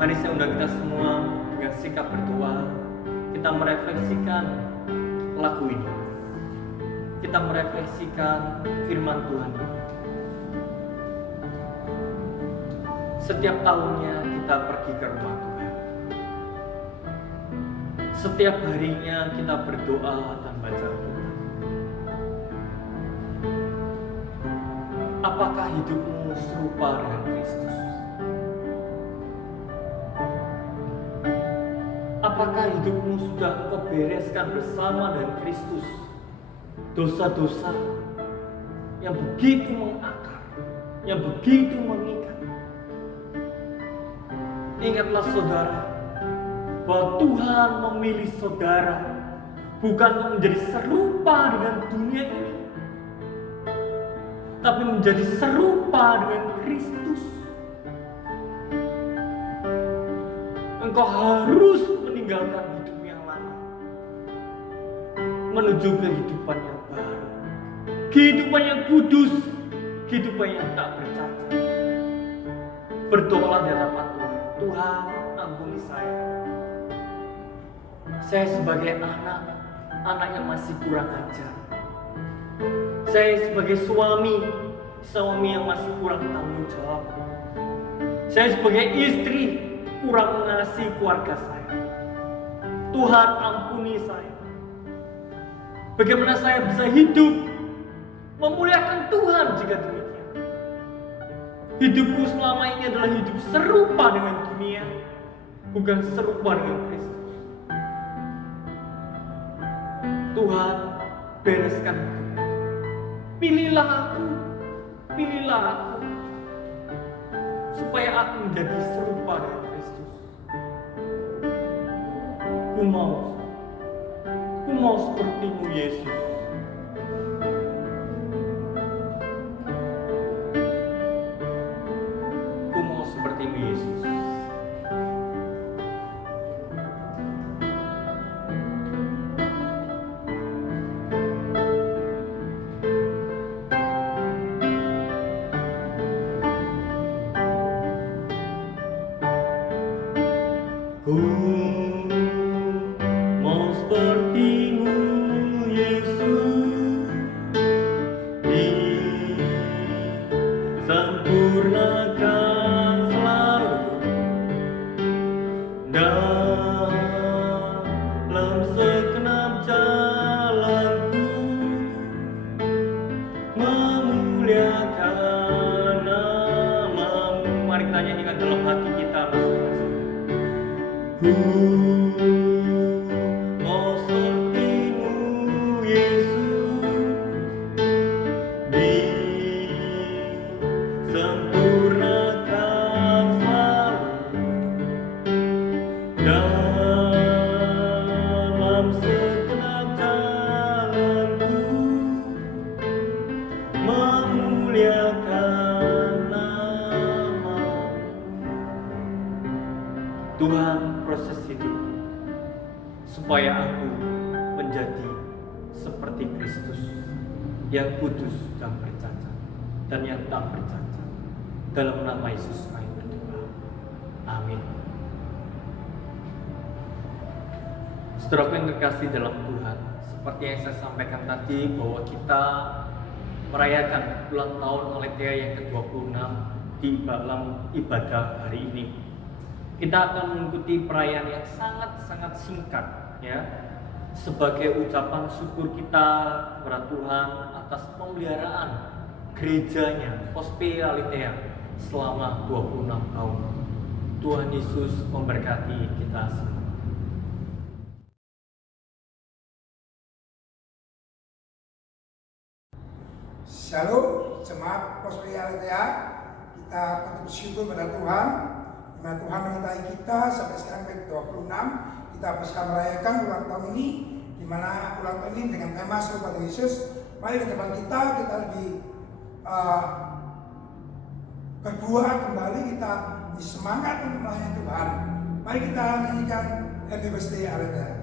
Mari saya undang kita semua dengan sikap berdoa, kita merefleksikan lagu ini. Kita merefleksikan firman Tuhan. Setiap tahunnya kita pergi ke rumah Tuhan. Setiap harinya kita berdoa dan baca Alkitab. Apakah hidupmu serupa dengan Kristus? Apakah hidupmu sudah engkau bereskan bersama dengan Kristus? Dosa-dosa yang begitu mengakar, yang begitu mengikat. Ingatlah saudara, bahwa Tuhan memilih saudara bukan untuk menjadi serupa dengan dunia ini, tapi menjadi serupa dengan Kristus. Engkau harus meninggalkan hidup yang lama, menuju kehidupan yang baru, kehidupan yang kudus, kehidupan yang tak bercacat. Berdoalah di hadapan Tuhan. Tuhan, ampuni saya. Saya sebagai anak yang masih kurang ajar. Saya sebagai suami yang masih kurang tanggung jawab. Saya sebagai istri kurang mengasihi keluarga saya. Tuhan, ampuni saya. Bagaimana saya bisa hidup memuliakan Tuhan jika demikian? Hidupku selama ini adalah hidup serupa dengan dunia, bukan serupa dengan Kristus. Tuhan, bereskan hidupku. Pilihlah aku, supaya aku menjadi serupa dengan Kristus. Ku mau seperti-Mu, Yesus. Ku mau seperti-Mu, Yesus. Ku mau seperti-Mu, Yesus, disempurnakan selalu dalam segenap jalanku, memuliakan nama-Mu. Mari kita nyanyikan dalam hati kita masing-masing. Ku mau seperti-Mu, Yesus, disempurnakan selalu dalam segenap jalanku, memuliakan nama-Mu. Tuhan, proses hidupku supaya aku menjadi seperti Kristus yang kudus dan bercacat dan yang tak bercacat. Dalam nama Yesus kami berdoa. Amin. Saudaraku yang terkasih dalam Tuhan, seperti yang saya sampaikan tadi bahwa kita merayakan ulang tahun Aletheia yang ke-26 di dalam ibadah hari ini. Kita akan mengikuti perayaan yang sangat-sangat singkat, ya, sebagai ucapan syukur kita kepada Tuhan atas pemeliharaan gerejanya Pospe Aletheia selama 26 tahun. Tuhan Yesus memberkati kita semua. Shalom, jemaat Pospe Aletheia. Kita patut bersyukur pada Tuhan. Karena Tuhan menyertai kita sampai sekarang ke-26. Kita bisa merayakan ulang tahun ini, di mana ulang tahun ini dengan tema serupa dengan Yesus. Mari ke depan kita lebih berbuat kembali, kita semangat untuk melayani Tuhan. Mari kita nyanyikan Happy Birthday Aletheia.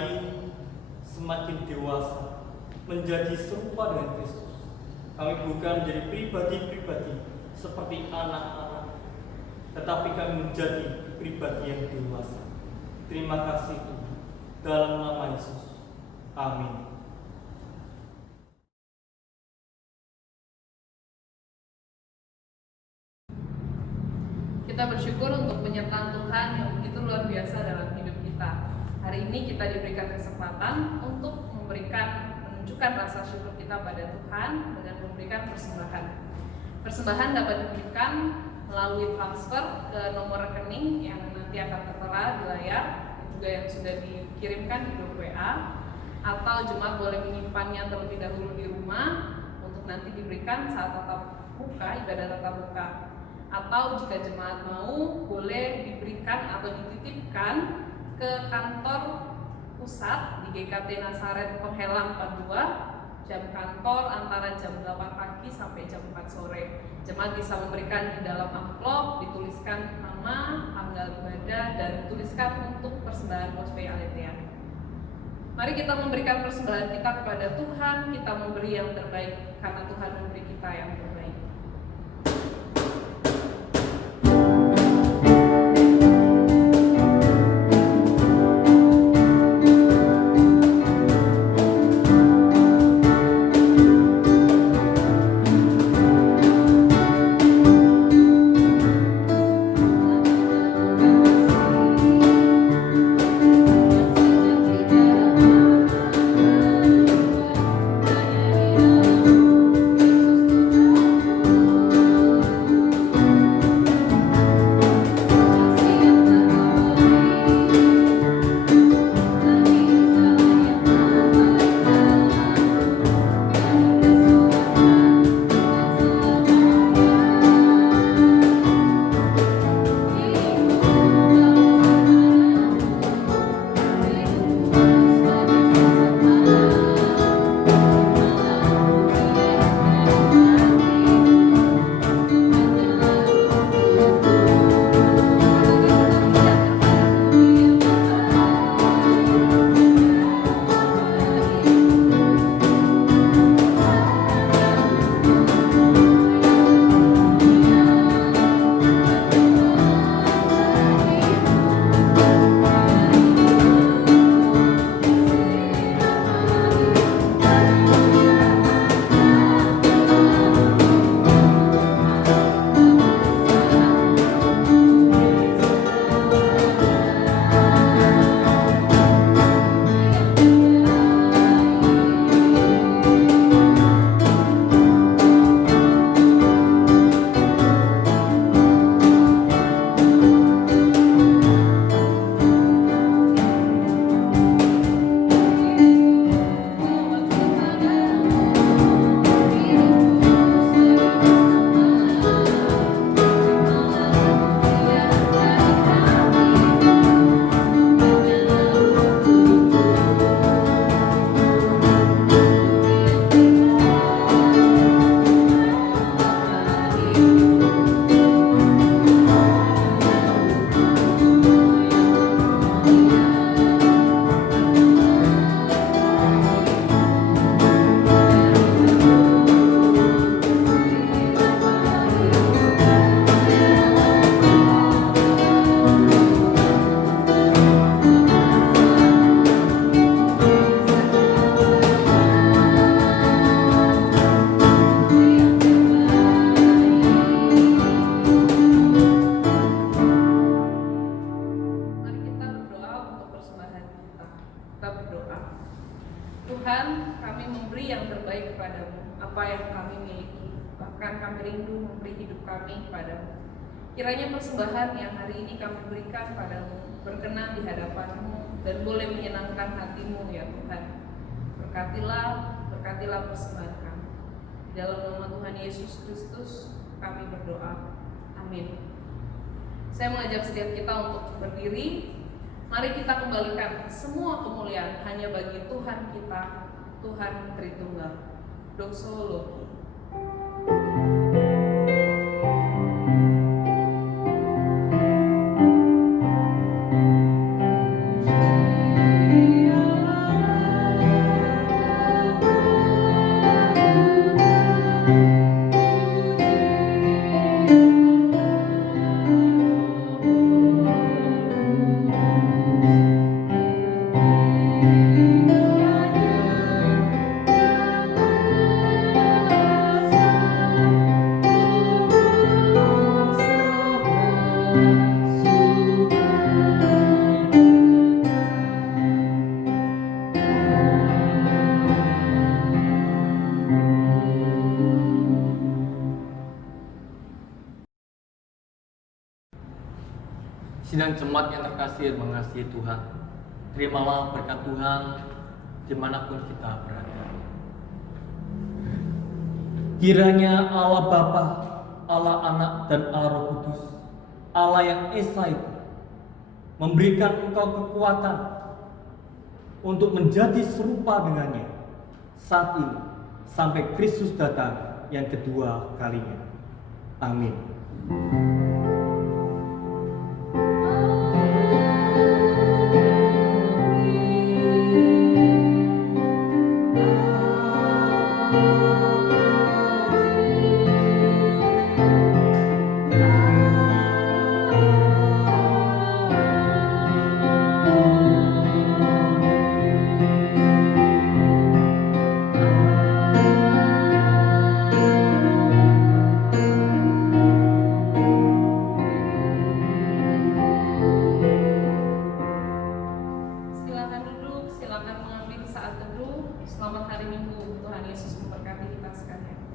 hari semakin dewasa, menjadi serupa dengan Kristus. Kami bukan menjadi pribadi-pribadi seperti anak-anak, tetapi kami menjadi pribadi yang dewasa. Terima kasih Tuhan. Dalam nama Yesus. Amin. Kita bersyukur untuk penyertaan Tuhan yang begitu luar biasa dalam hidup kita. Hari ini kita diberikan kesempatan untuk menunjukkan rasa syukur kita pada Tuhan dengan memberikan persembahan. Persembahan dapat diberikan melalui transfer ke nomor rekening yang nanti akan tertera di layar, juga yang sudah dikirimkan di grup WA, atau jemaat boleh menyimpannya terlebih dahulu di rumah untuk nanti diberikan saat tatap muka, ibadah tatap muka. Atau jika jemaat mau, boleh diberikan atau dititipkan ke kantor pusat di GKT Nazaret Penghelang 42, jam kantor antara jam 8 pagi sampai jam 4 sore. Jemaat bisa memberikan di dalam amplop, dituliskan nama, tanggal ibadah, dan dituliskan untuk persembahan Pospei Aletheia. Mari kita memberikan persembahan kita kepada Tuhan, kita memberi yang terbaik karena Tuhan memberi kita yang terbaik. Kiranya persembahan yang hari ini kami berikan padamu berkenan di hadapanmu dan boleh menyenangkan hatimu ya Tuhan. Berkatilah persembahan kami. Dalam nama Tuhan Yesus Kristus kami berdoa. Amin. Saya mengajak setiap kita untuk berdiri. Mari kita kembalikan semua kemuliaan hanya bagi Tuhan kita, Tuhan Tritunggal. Doxologi. Yeah. Sidang jemaat yang terkasih mengasihi Tuhan, terimalah berkat Tuhan dimanapun kita berada. Kiranya Allah Bapa, Allah Anak, dan Allah Roh Kudus, Allah yang Esa itu, memberikan engkau kekuatan untuk menjadi serupa dengannya saat ini sampai Kristus datang yang kedua kalinya. Amin. Silakan duduk, silakan mengambil saat teduh. Selamat hari Minggu. Tuhan Yesus memberkati kita sekalian.